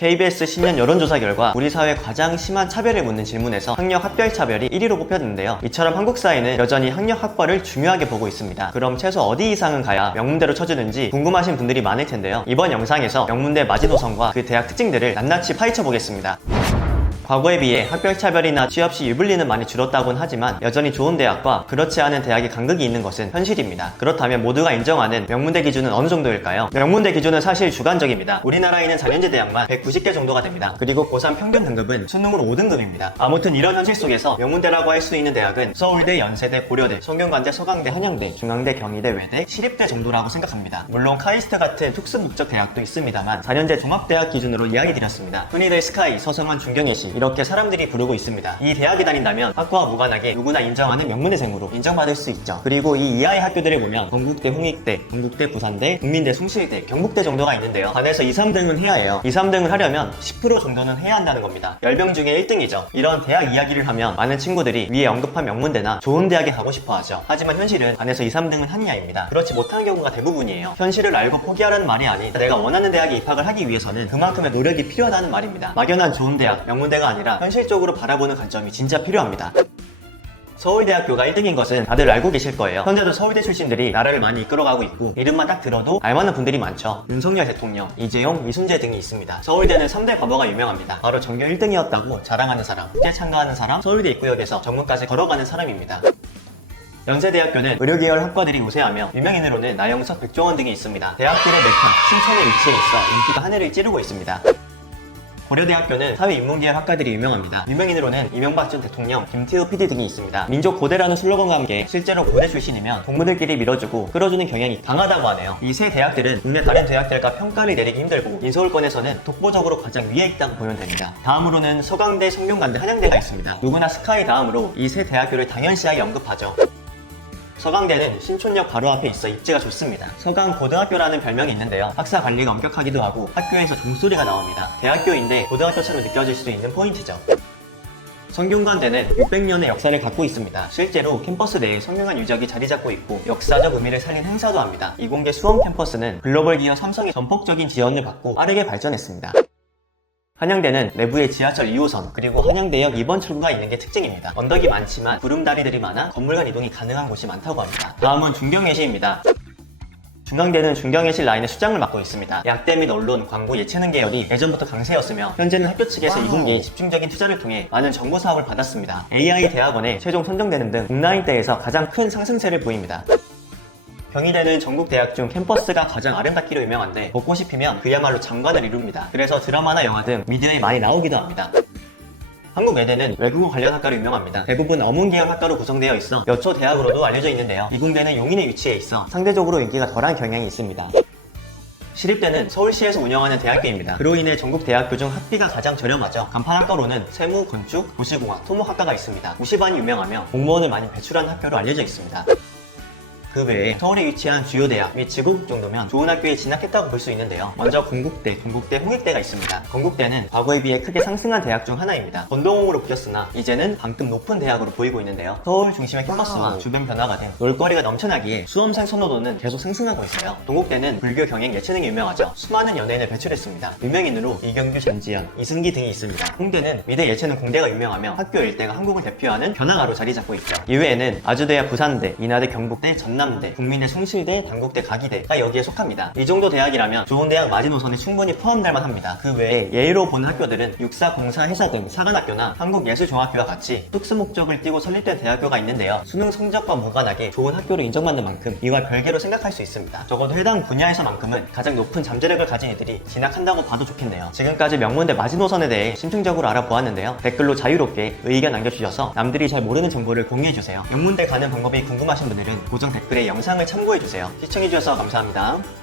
KBS 신년 여론조사 결과 우리 사회 가장 심한 차별을 묻는 질문에서 학력 학별 차별이 1위로 꼽혔는데요. 이처럼 한국 사회는 여전히 학력 학벌을 중요하게 보고 있습니다. 그럼 최소 어디 이상은 가야 명문대로 쳐주는지 궁금하신 분들이 많을 텐데요. 이번 영상에서 명문대 마지노선과 그 대학 특징들을 낱낱이 파헤쳐 보겠습니다. 과거에 비해 학별차별이나 취업 시 유불리는 많이 줄었다고는 하지만 여전히 좋은 대학과 그렇지 않은 대학의 간극이 있는 것은 현실입니다. 그렇다면 모두가 인정하는 명문대 기준은 어느 정도일까요? 명문대 기준은 사실 주관적입니다. 우리나라에 있는 4년제 대학만 190개 정도가 됩니다. 그리고 고3 평균 등급은 수능으로 5등급입니다. 아무튼 이런 현실 속에서 명문대라고 할 수 있는 대학은 서울대, 연세대, 고려대, 성균관대, 서강대, 한양대, 중앙대, 경희대, 외대, 시립대 정도라고 생각합니다. 물론 카이스트 같은 특수 목적 대학도 있습니다만 4년제 종합대학 기준으로 이야기 드렸습니다. 흔히들 스카이, 서성원, 중경예시 이렇게 사람들이 부르고 있습니다. 이 대학에 다닌다면 학과와 무관하게 누구나 인정하는 명문대생으로 인정받을 수 있죠. 그리고 이 이하의 학교들을 보면 건국대, 홍익대, 건국대, 부산대, 국민대, 숭실대, 경북대 정도가 있는데요. 반에서 2, 3등은 해야 해요. 2, 3등을 하려면 10% 정도는 해야 한다는 겁니다. 10명 중에 1등이죠. 이런 대학 이야기를 하면 많은 친구들이 위에 언급한 명문대나 좋은 대학에 가고 싶어 하죠. 하지만 현실은 반에서 2, 3등은 한이하입니다. 그렇지 못하는 경우가 대부분이에요. 현실을 알고 포기하라는 말이 아닌 내가 원하는 대학에 입학을 하기 위해서는 그만큼의 노력이 필요하다는 말입니다. 막연한 좋은 대학, 명문대 가 아니라 현실적으로 바라보는 관점이 진짜 필요합니다. 서울대학교가 1등인 것은 다들 알고 계실 거예요. 현재도 서울대 출신들이 나라를 많이 이끌어가고 있고 이름만 딱 들어도 알만한 분들이 많죠. 윤석열 대통령, 이재용, 이순재 등이 있습니다. 서울대는 3대 과거가 유명합니다. 바로 전교 1등이었다고 자랑하는 사람, 국제 참가하는 사람, 서울대 입구역에서 정문까지 걸어가는 사람입니다. 연세대학교는 의료계열 학과들이 우세하며 유명인으로는 나영석, 백종원 등이 있습니다. 대학들의 메카, 신촌에 위치해 있어 인기가 하늘을 찌르고 있습니다. 고려대학교는 사회인문계열 학과들이 유명합니다. 유명인으로는 이명박 전 대통령, 김태우 PD 등이 있습니다. 민족 고대라는 슬로건과 함께 실제로 고대 출신이면 동무들끼리 밀어주고 끌어주는 경향이 강하다고 하네요. 이 세 대학들은 국내 다른 대학들과 평가를 내리기 힘들고 인서울권에서는 독보적으로 가장 위에 있다고 보면 됩니다. 다음으로는 서강대, 성균관대, 한양대가 있습니다. 누구나 스카이 다음으로 이 세 대학교를 당연시하게 언급하죠. 서강대는 신촌역 바로 앞에 있어 입지가 좋습니다. 서강 고등학교라는 별명이 있는데요. 학사 관리가 엄격하기도 하고 학교에서 종소리가 나옵니다. 대학교인데 고등학교처럼 느껴질 수 있는 포인트죠. 성균관대는 600년의 역사를 갖고 있습니다. 실제로 캠퍼스 내에 성균관 유적이 자리 잡고 있고 역사적 의미를 살린 행사도 합니다. 이공계 수원 캠퍼스는 글로벌 기업 삼성의 전폭적인 지원을 받고 빠르게 발전했습니다. 한양대는 내부에 지하철 2호선 그리고 한양대역 2번 출구가 있는 게 특징입니다. 언덕이 많지만 구름다리들이 많아 건물 간 이동이 가능한 곳이 많다고 합니다. 다음은 중경예시입니다. 중앙대는 중경예실 라인의 수장을 맡고 있습니다. 약대 및 언론, 광고, 예체능 계열이 예전부터 강세였으며 현재는 학교 측에서 이 분기에 집중적인 투자를 통해 많은 정보 사업을 받았습니다. AI 대학원에 최종 선정되는 등 국나인대에서 가장 큰 상승세를 보입니다. 경희대는 전국 대학 중 캠퍼스가 가장 아름답기로 유명한데 벚꽃이 피면 그야말로 장관을 이룹니다. 그래서 드라마나 영화 등 미디어에 많이 나오기도 합니다. 한국 외대는 외국어 관련 학과로 유명합니다. 대부분 어문계열 학과로 구성되어 있어 여초 대학으로도 알려져 있는데요. 이공대는 용인에 위치해 있어 상대적으로 인기가 덜한 경향이 있습니다. 시립대는 서울시에서 운영하는 대학교입니다. 그로 인해 전국 대학교 중 학비가 가장 저렴하죠. 간판학과로는 세무, 건축, 도시공학, 토목학과가 있습니다. 무시반이 유명하며 공무원을 많이 배출한 학교로 알려져 있습니다. 그 외에 서울에 위치한 주요 대학 및 지구국 정도면 좋은 학교에 진학했다고 볼 수 있는데요. 먼저 건국대, 건국대, 홍익대가 있습니다. 건국대는 과거에 비해 크게 상승한 대학 중 하나입니다. 건동홍으로 불렸으나 이제는 방금 높은 대학으로 보이고 있는데요. 서울 중심의 캠퍼스와 주변 변화가 된 놀거리가 넘쳐나기에 수험생 선호도는 계속 상승하고 있어요. 동국대는 불교 경영 예체능이 유명하죠. 수많은 연예인을 배출했습니다. 유명인으로 이경규, 전지현, 이승기 등이 있습니다. 홍대는 미대 예체능 공대가 유명하며 학교 일대가 한국을 대표하는 변화가로 자리 잡고 있죠. 이외에는 아주대야 부산대, 인하대 경북대, 전남 대, 국민대 숭실대, 단국대 가기대가 여기에 속합니다. 이 정도 대학이라면 좋은 대학 마지노선에 충분히 포함될 만 합니다. 그 외에 예의로 보는 학교들은 육사, 공사, 회사 등 사관학교나 한국예술종합교와 같이 특수 목적을 띠고 설립된 대학교가 있는데요. 수능 성적과 무관하게 좋은 학교로 인정받는 만큼 이와 별개로 생각할 수 있습니다. 적어도 해당 분야에서만큼은 가장 높은 잠재력을 가진 이들이 진학한다고 봐도 좋겠네요. 지금까지 명문대 마지노선에 대해 심층적으로 알아보았는데요. 댓글로 자유롭게 의견 남겨주셔서 남들이 잘 모르는 정보를 공유해주세요. 명문대 가는 방법이 궁금하신 분들은 고정 댓글 에 영상을 참고해주세요. 시청해주셔서 감사합니다.